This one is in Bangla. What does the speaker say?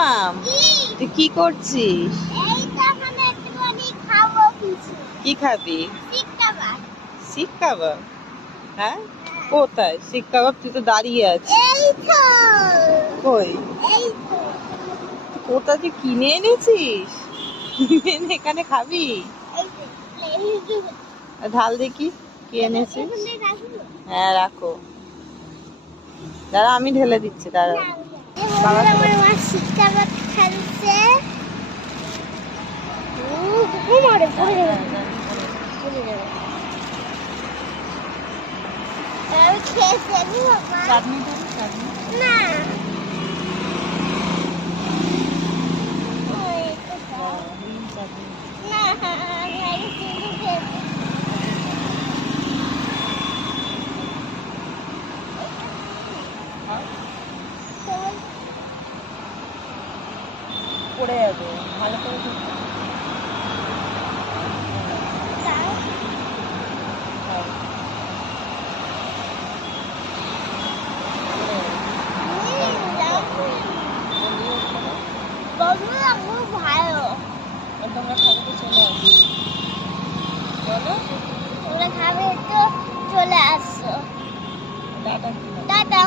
মামাম, তুই কি করছিস? কি খাবি? শিক কাবাব। হ্যাঁ, কোথায় শিক কাবাব? তুই তো দাঁড়িয়ে আছিস। কই? কোথা থেকে কিনে এনেছিস? কিনে এনে এখানে খাবি? ঢাল দেখি কি এনেছিস। হ্যাঁ রাখো, দাঁড়া আমি ঢেলে দিচ্ছি, দাঁড়া। আমার মা শিক কাবাব খাচ্ছে। না পড়ে যাবে, ভালো করে ভালো। তোমরা খাবে তো চলে আসো, চলো। তোমরা খাবে তো চলে আসো। টাটা। টাটা।